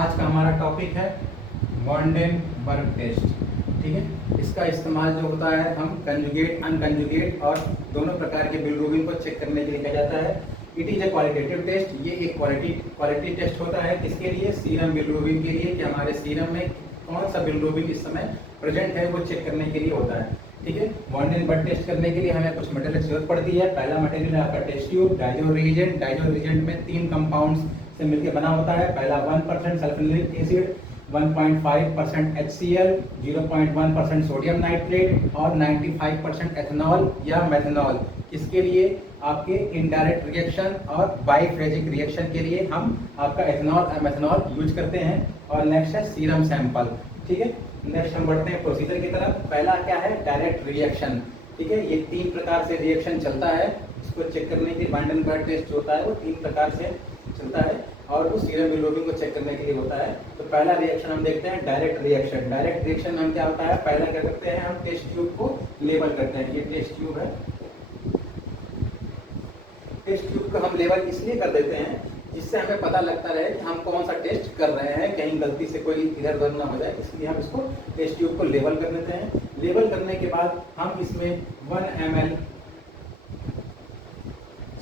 आज का हमारा टॉपिक है वांडेनबर्ग टेस्ट। ठीक है, इसका इस्तेमाल जो होता है हम कंजुगेट अनकंजुगेट और दोनों प्रकार के बिलरूबिन को चेक करने के लिए किया जाता है। It is a qualitative test. ये एक क्वालिटी टेस्ट होता है। किसके लिए? सीरम बिलरूबिन के लिए कि हमारे सीरम में कौन सा बिलरूबिन इस समय प्रेजेंट है वो चेक करने के लिए होता है। ठीक है, वांडेनबर्ग टेस्ट करने के लिए हमें कुछ मटेरियल की जरूरत पड़ती है। पहला मटेरियल है आपका test tube, diazo reagent. Diazo reagent में 3 कंपाउंड्स से मिलकर बना होता है। पहला 1% sulphuric acid, 1.5% HCl, 0.1% sodium nitrate और 95% एथेनॉल या मेथनॉल। इसके लिए आपके इनडायरेक्ट रिएक्शन और बाइफेजिक रिएक्शन के लिए हम आपका एथेनॉल और मेथनॉल यूज करते हैं। और नेक्स्ट है सीरम सैंपल। ठीक है, नेक्स्ट हम बढ़ते हैं प्रोसीजर की तरफ। पहला क्या है? Direct reaction. ठीक है, ये 3 प्रकार से रिएक्शन चलता है। इसको चेक करने के लिए वांडेनबर्ग टेस्ट जो होता है वो 3 प्रकार से चलता है और वो सीरम बिलरूबिन को चेक करने के लिए होता है। तो पहला रिएक्शन हम देखते हैं डायरेक्ट रिएक्शन। डायरेक्ट रिएक्शन में हम क्या होता है, पहला क्या करते हैं, हम टेस्ट ट्यूब को लेबल करते हैं। ये टेस्ट ट्यूब है। टेस्ट ट्यूब को हम लेबल इसलिए कर देते हैं जिससे हमें पता लगता रहे कि हम कौन सा टेस्ट कर रहे हैं, कहीं गलती से कोई इधर उधर ना हो जाए, इसलिए हम इसको टेस्ट ट्यूब को लेबल कर देते हैं। लेबल करने के बाद हम इसमें 1 ml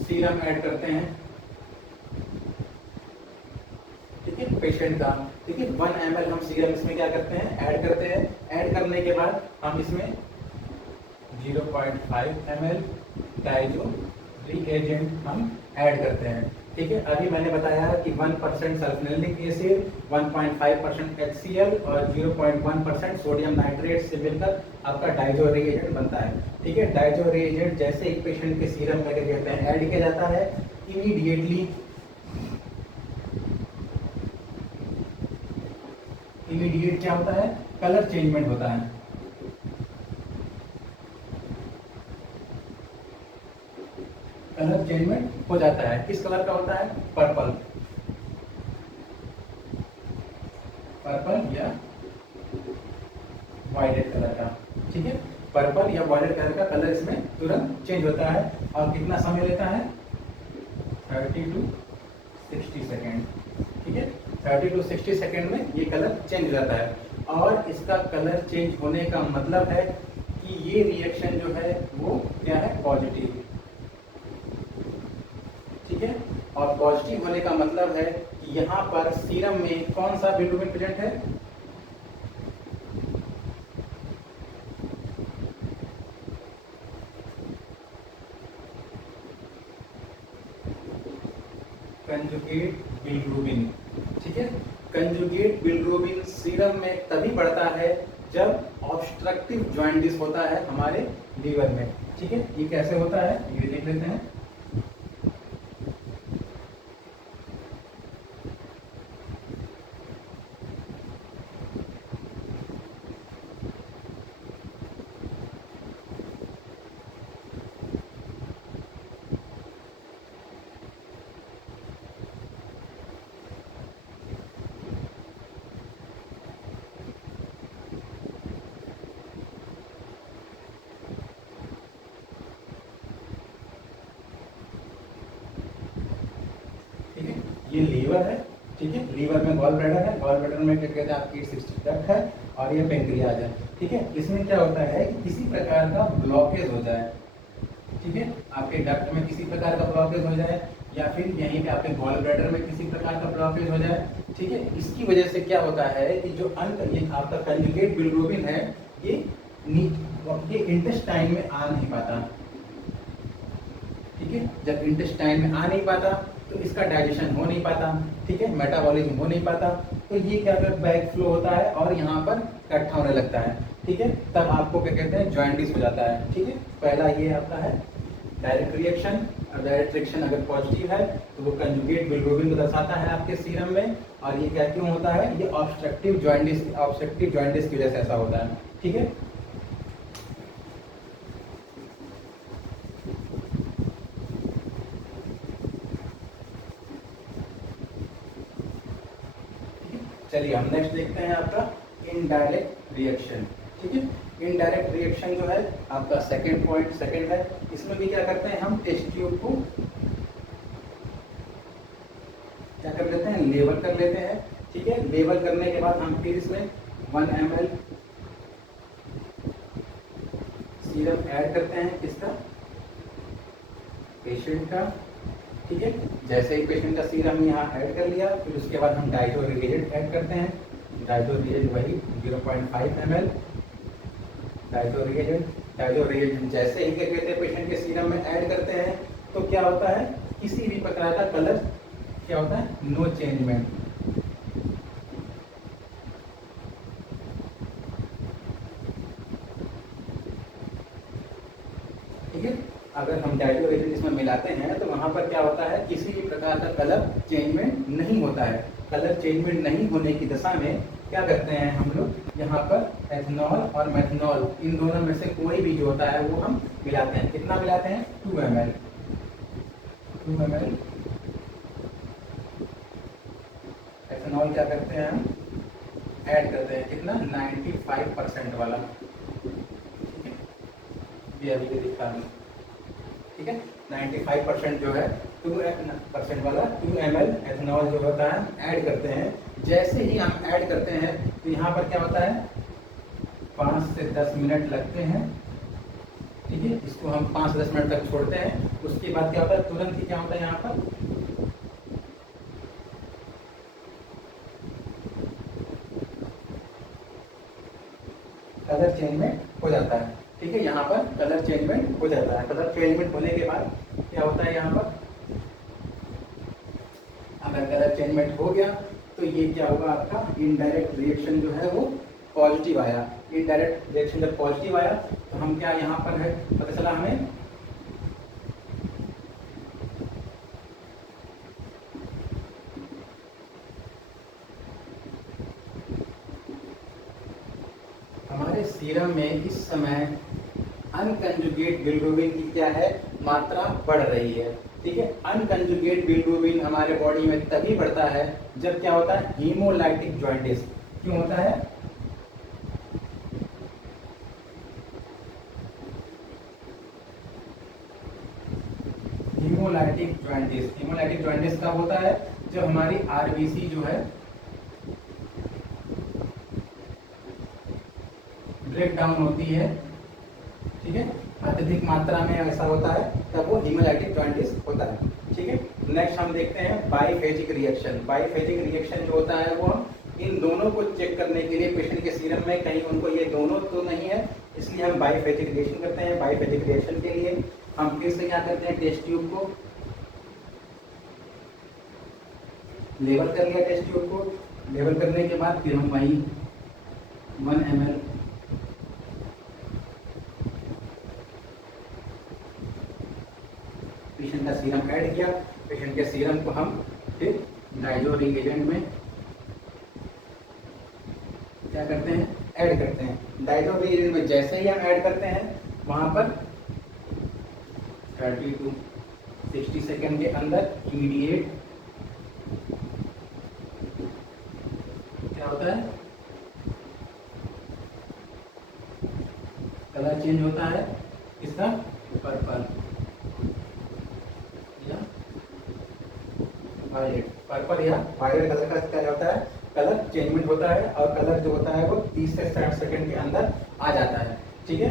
सीरम ऐड करते हैं। ठीक है, पेशेंट का। ठीक है, 1 ml हम सीरम इसमें क्या करते हैं, ऐड करते हैं। ऐड करने के बाद हम इसमें 0.5 ml डाइजो रिएजेंट हम ऐड करते हैं। ठीक है, अभी मैंने बताया कि 1% सल्फ्यूरिक एसिड, 1.5% HCl और 0.1% सोडियम नाइट्रेट से मिलकर आपका डाइजो रिएजेंट बनता है। ठीक है, डाइजो रिएजेंट जैसे एक पेशेंट के सीरम में क्या कहते हैं ऐड किया जाता है, इमीडिएट क्या होता है, कलर चेंजमेंट होता है। कलर चेंजमेंट हो जाता है। किस कलर का होता है? पर्पल, पर्पल या वायलेट कलर का। ठीक है, पर्पल या वायलेट कलर का कलर इसमें तुरंत चेंज होता है। और कितना समय लेता है? 30 to 60 सेकेंड। ठीक है, 30 to 60 सेकेंड में ये कलर चेंज हो जाता है। और इसका कलर चेंज होने का मतलब है कि ये रिएक्शन जो है वो क्या है, पॉजिटिव। ठीक है, और पॉजिटिव होने का मतलब है कि यहाँ पर सीरम में कौन सा बिलरूबिन प्रेजेंट है? Conjugate bilirubin. ठीक है, कंजुगेट बिलरूबिन सीरम में तभी बढ़ता है जब ऑब्स्ट्रक्टिव जॉइंटिस होता है हमारे लीवर में। ठीक है, ये कैसे होता है ये देख लेते हैं। ये लीवर है। ठीक है, लीवर में गॉल ब्लैडर है। गॉल ब्लैडर में क्या कहते हैं आपकी सिस्टिक डक्ट है और ये पेंक्रियाज है। ठीक है, इसमें क्या होता है कि किसी प्रकार का ब्लॉकेज हो जाए। ठीक है, आपके डक्ट में किसी प्रकार का ब्लॉकेज हो जाए या फिर यहीं पे आपके गॉल ब्लैडर में किसी प्रकार का ब्लॉकेज हो जाए। ठीक है, इसकी वजह से क्या होता है कि जो ये आपका कंजुगेट बिलरूबिन है ये इंटेस्टाइन में आ नहीं पाता। ठीक है, जब इंटेस्टाइन में आ नहीं पाता तो इसका डाइजेशन हो नहीं पाता। ठीक है, मेटाबॉलिज्म हो नहीं पाता। तो ये क्या कर बैक फ्लो होता है और यहाँ पर इकट्ठा होने लगता है। ठीक है, तब आपको क्या कहते हैं, जॉइंटिस हो जाता है। ठीक है, पहला ये आपका है डायरेक्ट रिएक्शन। और डायरेक्ट रिएक्शन अगर पॉजिटिव है तो वो कंजुगेट बिलरूबिन को दर्शाता है आपके सीरम में। और ये क्या क्यों होता है, ये ऑब्स्ट्रक्टिव जॉइंटिस की वजह से ऐसा होता है। ठीक है, चलिए हम नेक्स्ट देखते हैं आपका इनडायरेक्ट रिएक्शन। ठीक है, इनडायरेक्ट रिएक्शन जो है आपका सेकंड है। इसमें भी क्या करते हैं, हम टेस्ट ट्यूब को क्या कर लेते हैं, लेबल कर लेते हैं। ठीक है, लेबल करने के बाद हम फिर इसमें 1 ml सीरम ऐड करते हैं, किसका, पेशेंट का। ठीक है, जैसे ही पेशेंट का सीरम यहाँ ऐड कर लिया, फिर उसके बाद हम डाइटो रिएजेंट ऐड करते हैं। डाइटो रिएजेंट वही 0.5 ml डाइटो रिएजेंट जैसे ही क्या कहते हैं पेशेंट के सीरम में ऐड करते हैं, तो क्या होता है, किसी भी प्रकार का कलर क्या होता है, नो चेंजमेंट। ठीक है, अगर हम डाइटो रिएजेंट इसमें मिलाते हैं तो वहां पर क्या होता है, किसी भी प्रकार का कलर चेंजमेंट नहीं होता है। कलर चेंजमेंट नहीं होने की दशा में क्या करते हैं हम लोग, यहाँ पर एथेनॉल और मेथनॉल, इन दोनों में से कोई भी जो होता है वो हम मिलाते हैं। कितना मिलाते हैं, 2 ml एथेनॉल क्या करते हैं हम, ऐड करते हैं। कितना, 95% वाला। ठीक है, ये अभी के दिखा रहा हूँ। ठीक है, 95% जो है 2% वाला 2 ml एथेनॉल जो होता है ऐड करते हैं। जैसे ही हम ऐड करते हैं तो यहाँ पर क्या होता है, 5 से 10 मिनट लगते हैं। ठीक है, इसको हम 5 से 10 मिनट तक छोड़ते हैं। उसके बाद क्या होता है, तुरंत ही क्या होता है, यहाँ पर कलर चेंजमेंट हो जाता है। ठीक है, यहाँ पर कलर चेंजमेंट हो जाता है। कलर चेंजमेंट होने के बाद क्या होता है, यहाँ पर अगर कलर चेंजमेंट हो गया तो ये क्या होगा, आपका इनडायरेक्ट रिएक्शन जो है वो पॉजिटिव आया। इनडायरेक्ट रिएक्शन जब पॉजिटिव आया तो हम क्या यहाँ पर है, पता चला हमें हमारे सीरम में इस समय अनकंजुगेट बिलिरुबिन की क्या है, मात्रा बढ़ रही है। ठीक है, अनकंजुगेट बिलिरुबिन हमारे बॉडी में तभी बढ़ता है जब क्या होता है, हीमोलाइटिक जॉइंटिस। क्यों होता है, हीमोलाइटिक जॉइंटिस। हीमोलाइटिक जॉइंटिस कब होता है, जब हमारी आरबीसी जो है ब्रेक डाउन होती है। ठीक है, अत्यधिक मात्रा में ऐसा होता है तब वो हीमोलाइटिक जॉइंटिस होता है। ठीक है, नेक्स्ट हम देखते हैं बाइफेजिक रिएक्शन। बाइफेजिक रिएक्शन जो होता है वो हम इन दोनों को चेक करने के लिए पेशेंट के सीरम में कहीं उनको ये दोनों तो नहीं है, इसलिए हम बाइफेजिक रिएक्शन करते हैं। बाइफेजिक रिएक्शन के लिए हम फिर से क्या करते हैं, टेस्ट ट्यूब को लेवल कर लिया। टेस्ट ट्यूब को लेवल करने के बाद फिर हम वही 1 ml पेशेंट का सीरम ऐड किया। पेशेंट के सीरम को हम फिर डाइजो रिएजेंट में क्या करते हैं, ऐड करते हैं। डाइजो रिएजेंट में जैसे ही हम ऐड करते हैं वहां पर 30 to 60 सेकेंड के अंदर इमीडिएट क्या होता है, कलर चेंज होता है। किसका, पर्पल या वायलेट। पर्पल या वायलेट कलर का क्या होता है, कलर चेंजमेंट होता है और कलर जो होता है वो 30 से 60 सेकेंड के अंदर आ जाता है। ठीक है,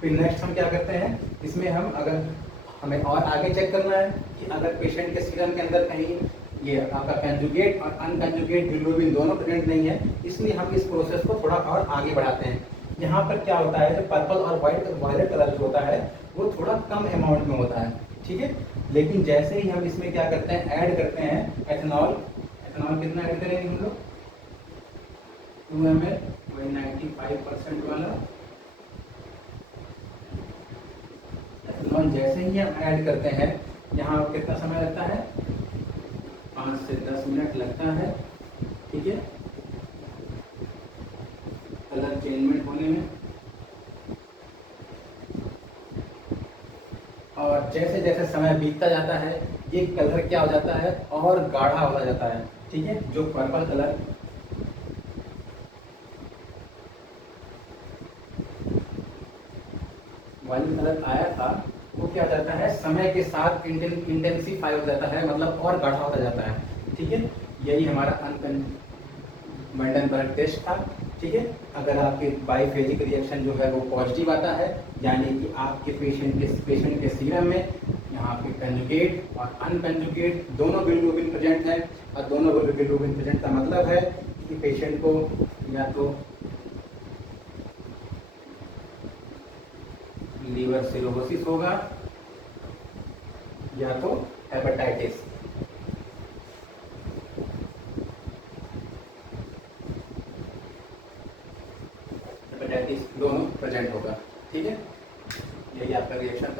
फिर नेक्स्ट हम क्या करते हैं, इसमें हम अगर हमें और आगे चेक करना है कि अगर पेशेंट के सीरम के अंदर कहीं ये आपका कंजुगेट और अनकंजुगेट बिलिरुबिन दोनों प्रेजेंट नहीं है, इसलिए हम इस प्रोसेस को थोड़ा और आगे बढ़ाते हैं। यहाँ पर क्या होता है, जो पर्पल और वायलेट कलर जो होता है वो थोड़ा कम अमाउंट में होता है। ठीक है, लेकिन जैसे ही हम इसमें क्या करते हैं, ऐड करते हैं एथेनॉल। एथेनॉल कितना ऐड करेंगे हम लोग, 2 ml, वही 95% वाला एथेनॉल। जैसे ही हम ऐड करते हैं, यहाँ कितना समय लगता है, 5 से 10 मिनट लगता है। ठीक है, कलर चेंजमेंट होने में। और जैसे जैसे समय बीतता जाता है ये कलर क्या हो जाता है, और गाढ़ा होता जाता है। ठीक है, जो पर्पल कलर वाइट कलर आया था वो क्या हो जाता है, समय के साथ इंटेंसिफाई हो जाता है, मतलब और गाढ़ा होता जाता है। ठीक है, यही हमारा वंडनबर्ग टेस्ट था। ठीक है, अगर आपके बाइफेजिक रिएक्शन जो है वो पॉजिटिव आता है, यानी कि आपके पेशेंट के सीरम में यहाँ पे कंजुगेट और अनकंजुगेट दोनों बिलिरुबिन प्रेजेंट है, और दोनों बिलिरुबिन प्रेजेंट का मतलब है कि पेशेंट को या तो लीवर सिरोसिस होगा या तो हेपेटाइटिस। हेपेटाइटिस दोनों प्रेजेंट होगा। ठीक है, यही आपका रिएक्शन था।